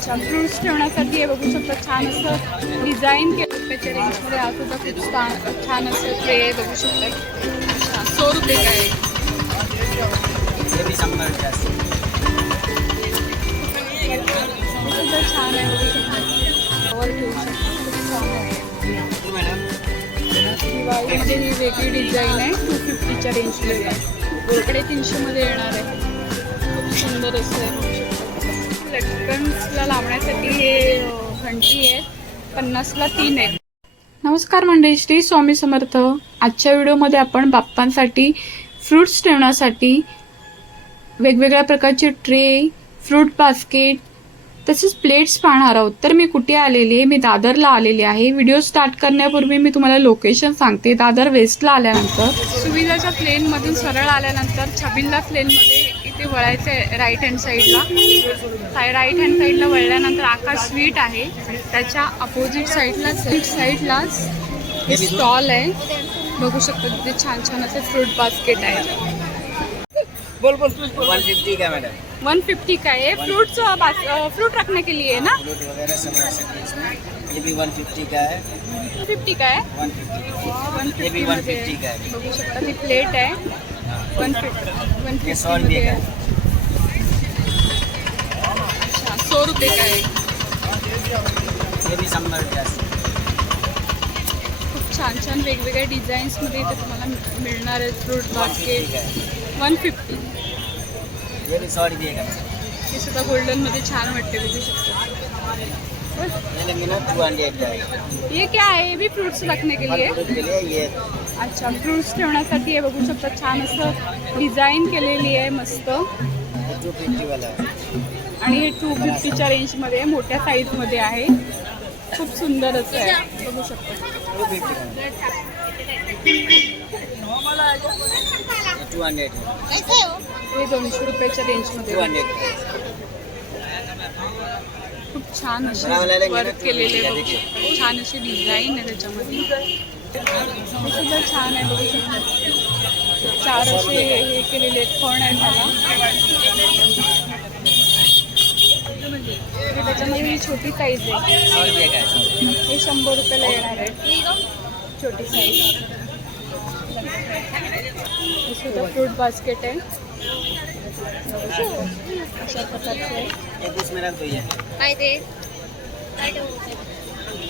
अच्छा फ्रुट्स ठेवण्यासाठी हे बघू शकता छान असं डिझाईन केलं त्याच्या रेंजमध्ये हा सुद्धा खूप छान छान असं ट्रे आहे बघू शकता. सो रुपये काय सुद्धा छान आहे बघू शकता. वर ठेवू शकता दिवाळीमध्ये ही वेगळी डिझाईन आहे टू फिफ्टीच्या रेंजमध्ये आहे. गोरकडे तीनशेमध्ये येणार आहे. खूप सुंदर असं आहे. लटकन्सला लावण्यासाठी हे घंटी आहे. पन्नासला तीन आहेत नमस्कार मंडळी श्री स्वामी समर्थ. आजच्या व्हिडिओमध्ये आपण बाप्पांसाठी फ्रुट्स ठेवण्यासाठी वेगवेगळ्या प्रकारचे ट्रे फ्रूट बास्केट तसेच प्लेट्स पाहणार आहोत. तर मी कुठे आलेली आहे? मी दादरला आलेली आहे. व्हिडिओ स्टार्ट करण्यापूर्वी मी तुम्हाला लोकेशन सांगते. दादर वेस्टला आल्यानंतर. सुविधाच्या प्लेनमधून सरळ आल्यानंतर छबिल्ला प्लेनमध्ये इथे वळायचं आहे राईट हँड साईडला साई राईट हँड साईडला वळल्यानंतर आकाश स्वीट आहे. त्याच्या अपोजिट साईडला साईड साईडलाच हे स्टॉल आहे. बघू शकता तिथे छान छान असे फ्रूट बास्केट आहे. बोल बोल वन फिफ्टी का मैडम वन फिफ्टी का है फ्रूट्स फ्रूट रखने के लिए ना? फ्रूट वगैरह सब रख सकते हैं इसमें. ये भी वन फिफ्टी का है. टू फिफ्टी का है? वन फिफ्टी वन ये भी फिफ्टी 150 का है. बघू शकता ही प्लेट आहे. वन फिफ्टी सौ रुपये का है अच्छा सौ रुपये का आहे ये भी शंभर रुपये असते खूप छान छान वेगवेगळ्या डिझाईन्समध्ये इथे तुम्हाला मिळणार आहेत फ्रूट बास्केट वन फिफ्टी ये भी सौ रुपये का है। हे सुद्धा गोल्डनमध्ये छान वाटते बघू शकता. ये है। क्या है? ये भी फ्रूट्स रखने के लिए? फ्रूट के लिए ये अच्छा फ्रूट्स ठेवण्यासाठी हे बघू शकता छान असं डिझाईन केलेली आहे मस्त. आणि हे टू फिफ्टीच्या रेंजमध्ये मोठ्या साईजमध्ये आहे. खूप सुंदर असं आहे. बघू शकता. हे दोनशे रुपयाच्या रेंजमध्ये खूप छान ना वर्क केलेले. छान अशी डिझाईन आहे त्याच्यामध्ये. सुद्धा छान आहे बघू शकता. चार असे हे केलेले आहेत फण आहे मला हे त्याच्यामध्ये ही छोटी साईज आहे. है हे शंभर रुपयाला येणार आहे. छोटी साईज हे सुद्धा फ्रूट बास्केट आहे. अशा प्रकारचं आहे. काय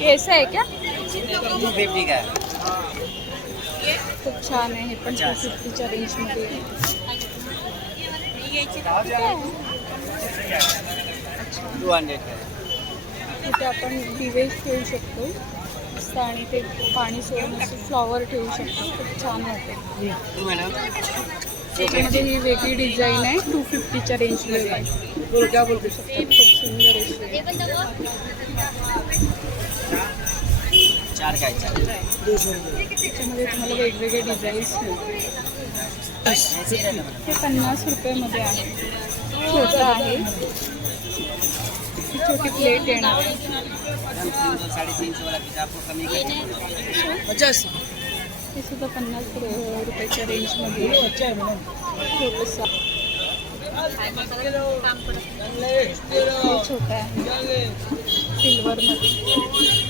हे असं आहे का? टू फिफ्टी का? है खूप छान आहे हे पण टू पचास. फिफ्टीच्या रेंजमध्ये. टू हंड्रेड तिथे आपण दिवे ठेवू शकतो. मस्त आणि ते पाणी सोडून असं फ्लॉवर ठेवू शकतो. खूप छान टू मैडम त्याच्यामध्ये ही वेगळी डिझाईन आहे. टू फिफ्टीच्या रेंजमध्ये. आहे खूप सुंदर दाखव. चार का है। चार त्याच्यामध्ये तुम्हाला वेगवेगळे डिझाईन्स मिळतील हे पन्नास रुपयामध्ये आहे. छोटं आहे. छोटी प्लेट येणार. कर। पचास? हे सुद्धा पन्नास रुपयाच्या रेंजमध्ये आहे. छोटंसं. हे छोटं आहे. सिल्वरमध्ये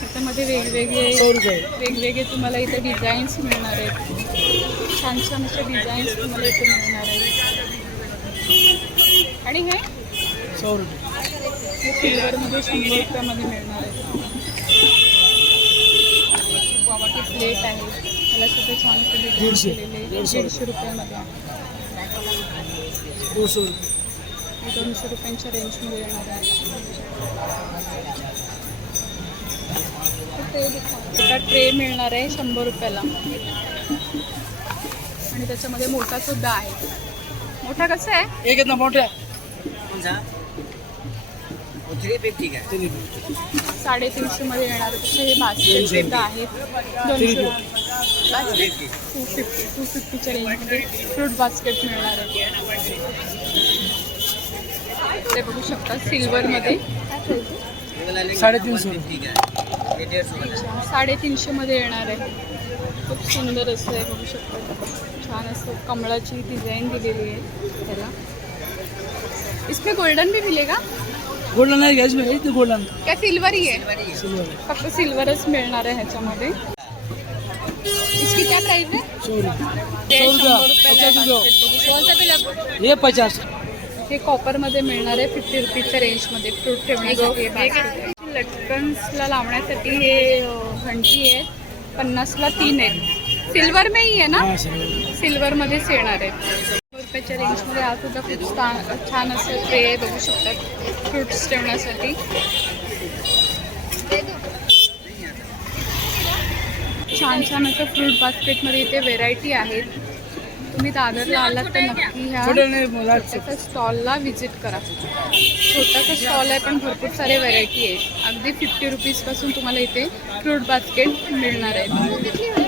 त्याच्यामध्ये वेगवेगळे वेगवेगळे तुम्हाला इथे डिझाईन्स मिळणार आहेत. छान छान असे डिझाईन्स तुम्हाला इथे मिळणार आहेत. आणि हे? सौ रुपये. सिल्वरमध्ये शंभर रुपयामध्ये मिळणार आहे ही प्लेट आहे. त्याला सुद्धा छान असं डिझाईन केलेले दीडशे. रुपयामध्ये. रुपये. दोनशे रुपयांच्या रेंजमध्ये येणार आहे एका ट्रे मिळणार आहे शंभर रुपयाला. आणि त्याच्यामध्ये मोठा सुद्धा आहे. मोठा कसा आहे? ये कितना मोटा कौन सा वो थ्री फिफ्टी का थ्री फिफ्टी साडेतीनशे मध्ये येणार तसे हे बास्केट सुद्धा आहेत. दोनशे बास्केट टू फिफ्टी टू फिफ्टीच्या रेंजमध्ये फ्रूट बास्केट मिळणार आहे. ते बघू शकता सिल्वरमध्ये ये वाला लेंगे साढ़े तीन सौ। 150 का ये डेढ़ सौ का साडेतीनशे मध्ये येणार आहे. खूप सुंदर असं आहे बघू शकता. छान असं कमळाची डिझाईन दिलेली आहे त्याला. इसमें गोल्डन भी मिलेगा गोल्डन आहे गॅस में इथे गोल्डन क्या सिल्वर ही आहे. सिल्वर फक्त सिल्वरच मिळणार आहे ह्याच्यामध्ये. इसकी क्या प्राइस है ये पचास. हे कॉपरमध्ये मिळणार आहे फिफ्टी रुपीजच्या रेंजमध्ये फ्रूट ठेवण्यासाठी. लटकन्सला लावण्यासाठी हे घंटी आहेत पन्नासला तीन आहेत सिल्वर में ही आहे ना? सिल्वर सिल्वरमध्येच येणार आहेत रुपयाच्या रेंजमध्ये हा सुद्धा खूप छान असं ट्रे आहे बघू शकतात. फ्रुट्स ठेवण्यासाठी. छान छान असं फ्रूट बास्केटमध्ये इथे व्हेरायटी आहेत तुम्ही दादरला आलात तर नक्की ह्या छोट्याशा स्टॉलला व्हिजिट करा. छोटासा स्टॉल आहे पण भरपूर सारे व्हरायटी आहे अगदी फिफ्टी रुपीजपासून तुम्हाला इथे फ्रूट बास्केट मिळणार आहे.